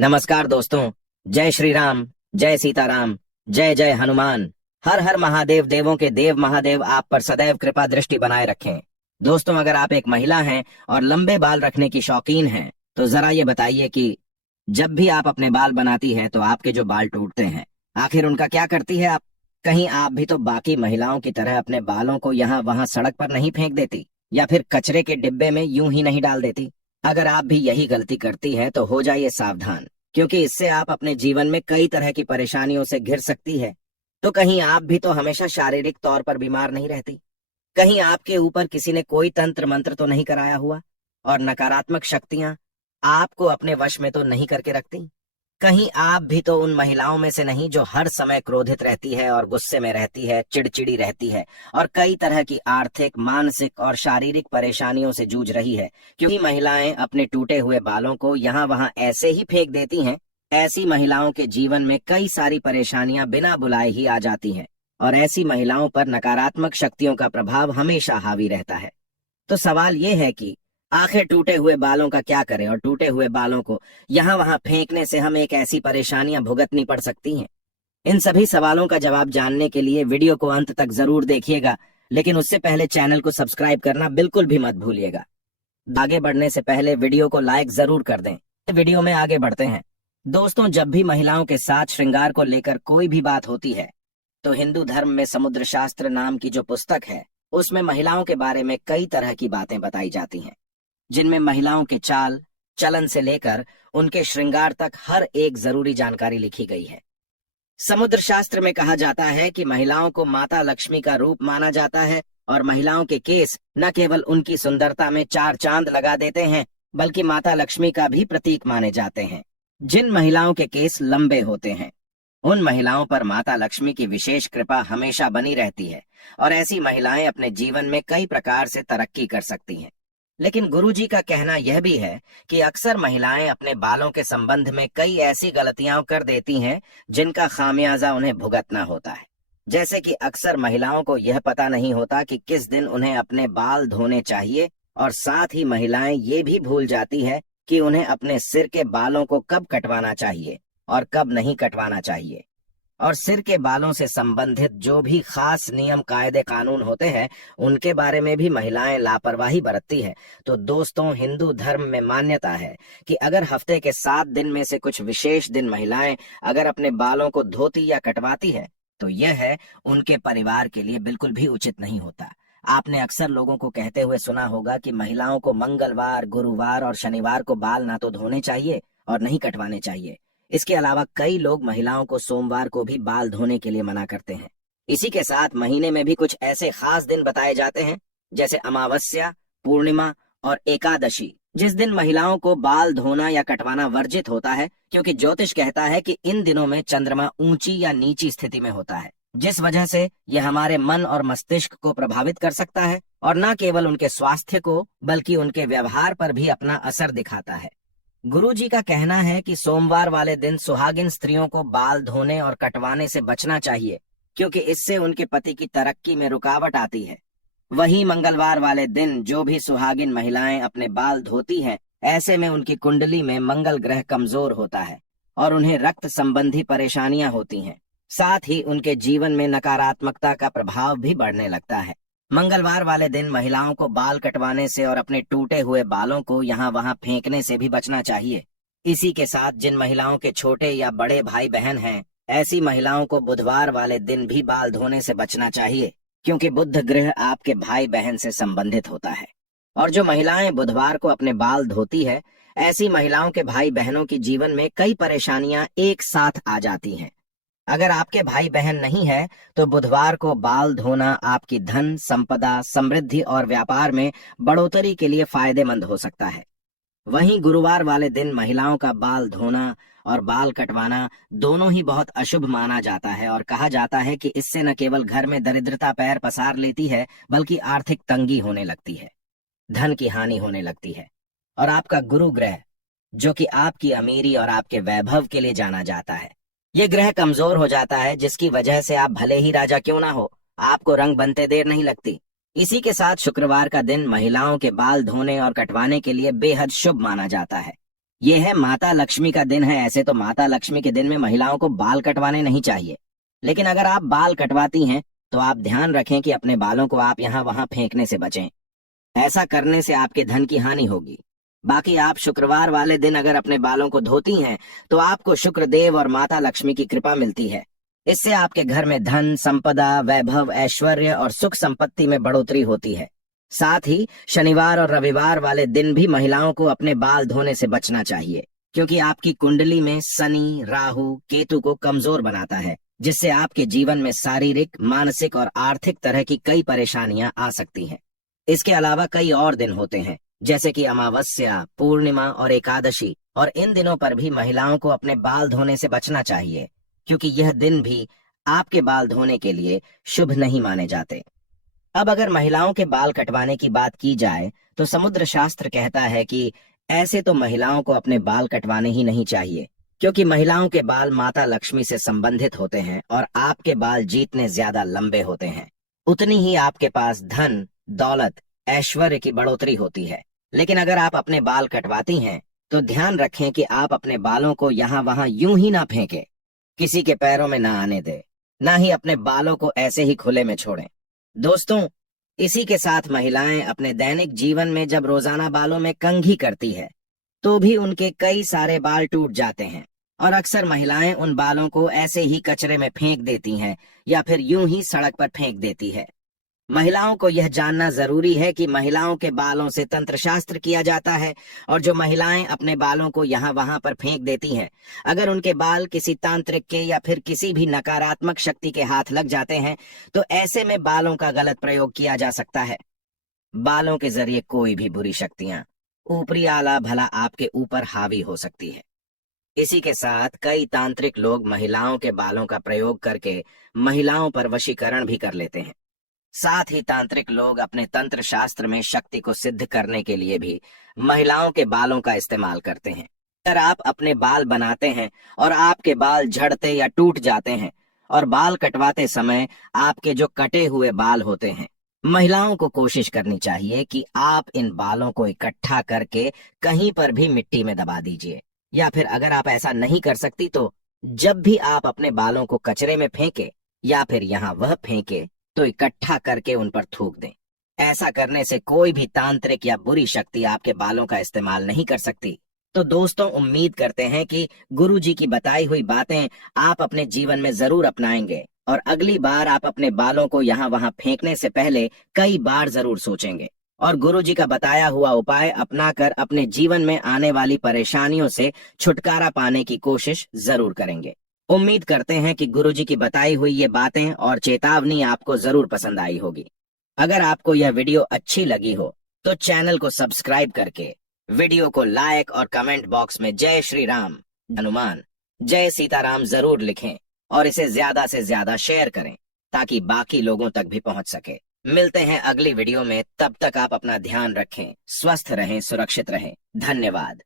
नमस्कार दोस्तों। जय श्री राम, जय सीताराम, जय जय हनुमान। हर हर महादेव। देवों के देव महादेव आप पर सदैव कृपा दृष्टि बनाए रखें। दोस्तों, अगर आप एक महिला हैं और लंबे बाल रखने की शौकीन हैं तो जरा ये बताइए कि जब भी आप अपने बाल बनाती हैं तो आपके जो बाल टूटते हैं, आखिर उनका क्या करती है आप? कहीं आप भी तो बाकी महिलाओं की तरह अपने बालों को यहाँ वहां सड़क पर नहीं फेंक देती या फिर कचरे के डिब्बे में यूं ही नहीं डाल देती? अगर आप भी यही गलती करती हैं तो हो जाइए सावधान, क्योंकि इससे आप अपने जीवन में कई तरह की परेशानियों से घिर सकती है। तो कहीं आप भी तो हमेशा शारीरिक तौर पर बीमार नहीं रहती? कहीं आपके ऊपर किसी ने कोई तंत्र मंत्र तो नहीं कराया हुआ और नकारात्मक शक्तियां आपको अपने वश में तो नहीं करके रखती? कहीं आप भी तो उन महिलाओं में से नहीं जो हर समय क्रोधित रहती है और गुस्से में रहती है, चिड़चिड़ी रहती है और कई तरह की आर्थिक, मानसिक और शारीरिक परेशानियों से जूझ रही है, क्योंकि महिलाएं अपने टूटे हुए बालों को यहाँ वहां ऐसे ही फेंक देती हैं। ऐसी महिलाओं के जीवन में कई सारी परेशानियां बिना बुलाए ही आ जाती हैं और ऐसी महिलाओं पर नकारात्मक शक्तियों का प्रभाव हमेशा हावी रहता है। तो सवाल ये है कि आखिर टूटे हुए बालों का क्या करें और टूटे हुए बालों को यहाँ वहां फेंकने से हमें एक ऐसी परेशानियां भुगतनी पड़ सकती हैं। इन सभी सवालों का जवाब जानने के लिए वीडियो को अंत तक जरूर देखिएगा, लेकिन उससे पहले चैनल को सब्सक्राइब करना बिल्कुल भी मत भूलिएगा। आगे बढ़ने से पहले वीडियो को लाइक जरूर कर दें। वीडियो में आगे बढ़ते हैं। दोस्तों, जब भी महिलाओं के साथ श्रृंगार को लेकर कोई भी बात होती है तो हिंदू धर्म में समुद्र शास्त्र नाम की जो पुस्तक है उसमें महिलाओं के बारे में कई तरह की बातें बताई जाती हैं, जिनमें महिलाओं के चाल चलन से लेकर उनके श्रृंगार तक हर एक जरूरी जानकारी लिखी गई है। समुद्र शास्त्र में कहा जाता है कि महिलाओं को माता लक्ष्मी का रूप माना जाता है और महिलाओं के केस न केवल उनकी सुंदरता में चार चांद लगा देते हैं बल्कि माता लक्ष्मी का भी प्रतीक माने जाते हैं। जिन महिलाओं के केस लंबे होते हैं उन महिलाओं पर माता लक्ष्मी की विशेष कृपा हमेशा बनी रहती है और ऐसी महिलाएं अपने जीवन में कई प्रकार से तरक्की कर सकती हैं। लेकिन गुरुजी का कहना यह भी है कि अक्सर महिलाएं अपने बालों के संबंध में कई ऐसी गलतियां कर देती हैं जिनका खामियाजा उन्हें भुगतना होता है। जैसे कि अक्सर महिलाओं को यह पता नहीं होता कि किस दिन उन्हें अपने बाल धोने चाहिए और साथ ही महिलाएं ये भी भूल जाती है कि उन्हें अपने सिर के बालों को कब कटवाना चाहिए और कब नहीं कटवाना चाहिए। और सिर के बालों से संबंधित जो भी खास नियम कायदे कानून होते हैं उनके बारे में भी महिलाएं लापरवाही बरतती है। तो दोस्तों, हिंदू धर्म में मान्यता है कि अगर हफ्ते के 7 दिन में से कुछ विशेष दिन महिलाएं अगर अपने बालों को धोती या कटवाती है तो यह है उनके परिवार के लिए बिल्कुल भी उचित नहीं होता। आपने अक्सर लोगों को कहते हुए सुना होगा कि महिलाओं को मंगलवार, गुरुवार और शनिवार को बाल ना तो धोने चाहिए और नहीं कटवाने चाहिए। इसके अलावा कई लोग महिलाओं को सोमवार को भी बाल धोने के लिए मना करते हैं। इसी के साथ महीने में भी कुछ ऐसे खास दिन बताए जाते हैं जैसे अमावस्या, पूर्णिमा और एकादशी, जिस दिन महिलाओं को बाल धोना या कटवाना वर्जित होता है, क्योंकि ज्योतिष कहता है कि इन दिनों में चंद्रमा ऊंची या नीची स्थिति में होता है, जिस वजह से यह हमारे मन और मस्तिष्क को प्रभावित कर सकता है और न केवल उनके स्वास्थ्य को बल्कि उनके व्यवहार पर भी अपना असर दिखाता है। गुरुजी का कहना है कि सोमवार वाले दिन सुहागिन स्त्रियों को बाल धोने और कटवाने से बचना चाहिए, क्योंकि इससे उनके पति की तरक्की में रुकावट आती है। वहीं मंगलवार वाले दिन जो भी सुहागिन महिलाएं अपने बाल धोती हैं, ऐसे में उनकी कुंडली में मंगल ग्रह कमजोर होता है और उन्हें रक्त संबंधी परेशानियां होती हैं। साथ ही उनके जीवन में नकारात्मकता का प्रभाव भी बढ़ने लगता है। मंगलवार वाले दिन महिलाओं को बाल कटवाने से और अपने टूटे हुए बालों को यहाँ वहां फेंकने से भी बचना चाहिए। इसी के साथ जिन महिलाओं के छोटे या बड़े भाई बहन हैं, ऐसी महिलाओं को बुधवार वाले दिन भी बाल धोने से बचना चाहिए, क्योंकि बुध ग्रह आपके भाई बहन से संबंधित होता है। और जो महिलाएं बुधवार को अपने बाल धोती है, ऐसी महिलाओं के भाई बहनों की जीवन में कई परेशानियां एक साथ आ जाती हैं। अगर आपके भाई बहन नहीं है तो बुधवार को बाल धोना आपकी धन, संपदा, समृद्धि और व्यापार में बढ़ोतरी के लिए फायदेमंद हो सकता है। वहीं गुरुवार वाले दिन महिलाओं का बाल धोना और बाल कटवाना दोनों ही बहुत अशुभ माना जाता है और कहा जाता है कि इससे न केवल घर में दरिद्रता पैर पसार लेती है बल्कि आर्थिक तंगी होने लगती है, धन की हानि होने लगती है और आपका गुरु ग्रह, जो कि आपकी अमीरी और आपके वैभव के लिए जाना जाता है, ये ग्रह कमजोर हो जाता है, जिसकी वजह से आप भले ही राजा क्यों ना हो, आपको रंग बनते देर नहीं लगती। इसी के साथ शुक्रवार का दिन महिलाओं के बाल धोने और कटवाने के लिए बेहद शुभ माना जाता है। ये है माता लक्ष्मी का दिन है। ऐसे तो माता लक्ष्मी के दिन में महिलाओं को बाल कटवाने नहीं चाहिए, लेकिन अगर आप बाल कटवाती हैं तो आप ध्यान रखें कि अपने बालों को आप यहाँ वहां फेंकने से बचें। ऐसा करने से आपके धन की हानि होगी। बाकी आप शुक्रवार वाले दिन अगर अपने बालों को धोती हैं तो आपको शुक्रदेव और माता लक्ष्मी की कृपा मिलती है। इससे आपके घर में धन, संपदा, वैभव, ऐश्वर्य और सुख संपत्ति में बढ़ोतरी होती है। साथ ही शनिवार और रविवार वाले दिन भी महिलाओं को अपने बाल धोने से बचना चाहिए, क्योंकि आपकी कुंडली में शनि, राहु, केतु को कमजोर बनाता है, जिससे आपके जीवन में शारीरिक, मानसिक और आर्थिक तरह की कई परेशानियां आ सकती हैं। इसके अलावा कई और दिन होते हैं, जैसे कि अमावस्या, पूर्णिमा और एकादशी, और इन दिनों पर भी महिलाओं को अपने बाल धोने से बचना चाहिए, क्योंकि यह दिन भी आपके बाल धोने के लिए शुभ नहीं माने जाते। अब अगर महिलाओं के बाल कटवाने की बात की जाए तो समुद्र शास्त्र कहता है कि ऐसे तो महिलाओं को अपने बाल कटवाने ही नहीं चाहिए, क्योंकि महिलाओं के बाल माता लक्ष्मी से संबंधित होते हैं और आपके बाल जितने ज्यादा लंबे होते हैं उतनी ही आपके पास धन, दौलत, ऐश्वर्य की बढ़ोतरी होती है। लेकिन अगर आप अपने बाल कटवाती हैं तो ध्यान रखें कि आप अपने बालों को यहाँ वहां यूं ही ना फेंकें, किसी के पैरों में ना आने दे, ना ही अपने बालों को ऐसे ही खुले में छोड़ें। दोस्तों, इसी के साथ महिलाएं अपने दैनिक जीवन में जब रोजाना बालों में कंघी करती है तो भी उनके कई सारे बाल टूट जाते हैं, और अक्सर महिलाएं उन बालों को ऐसे ही कचरे में फेंक देती हैं या फिर यूं ही सड़क पर फेंक देती है। महिलाओं को यह जानना जरूरी है कि महिलाओं के बालों से तंत्र शास्त्र किया जाता है, और जो महिलाएं अपने बालों को यहाँ वहां पर फेंक देती हैं, अगर उनके बाल किसी तांत्रिक के या फिर किसी भी नकारात्मक शक्ति के हाथ लग जाते हैं तो ऐसे में बालों का गलत प्रयोग किया जा सकता है। बालों के जरिए कोई भी बुरी शक्तियां ऊपरी आला भला आपके ऊपर हावी हो सकती है। इसी के साथ कई तांत्रिक लोग महिलाओं के बालों का प्रयोग करके महिलाओं पर वशीकरण भी कर लेते हैं। साथ ही तांत्रिक लोग अपने तंत्र शास्त्र में शक्ति को सिद्ध करने के लिए भी महिलाओं के बालों का इस्तेमाल करते हैं। अगर आप अपने बाल बनाते हैं और आपके बाल झड़ते या टूट जाते हैं और बाल कटवाते समय आपके जो कटे हुए बाल होते हैं, महिलाओं को कोशिश करनी चाहिए कि आप इन बालों को इकट्ठा करके कहीं पर भी मिट्टी में दबा दीजिए, या फिर अगर आप ऐसा नहीं कर सकती तो जब भी आप अपने बालों को कचरे में फेंके या फिर यहाँ वह फेंके तो इकट्ठा करके उन पर थूक दें। ऐसा करने से कोई भी तांत्रिक या बुरी शक्ति आपके बालों का इस्तेमाल नहीं कर सकती। तो दोस्तों, उम्मीद करते हैं कि गुरुजी की बताई हुई बातें आप अपने जीवन में जरूर अपनाएंगे, और अगली बार आप अपने बालों को यहाँ वहां फेंकने से पहले कई बार जरूर सोचेंगे, और गुरुजी का बताया हुआ उपाय अपनाकर अपने जीवन में आने वाली परेशानियों से छुटकारा पाने की कोशिश जरूर करेंगे। उम्मीद करते हैं कि गुरुजी की बताई हुई ये बातें और चेतावनी आपको जरूर पसंद आई होगी। अगर आपको यह वीडियो अच्छी लगी हो तो चैनल को सब्सक्राइब करके वीडियो को लाइक और कमेंट बॉक्स में जय श्री राम, हनुमान, जय सीताराम जरूर लिखें, और इसे ज्यादा से ज्यादा शेयर करें ताकि बाकी लोगों तक भी पहुंच सके। मिलते हैं अगली वीडियो में, तब तक आप अपना ध्यान रखें, स्वस्थ रहें, सुरक्षित रहें। धन्यवाद।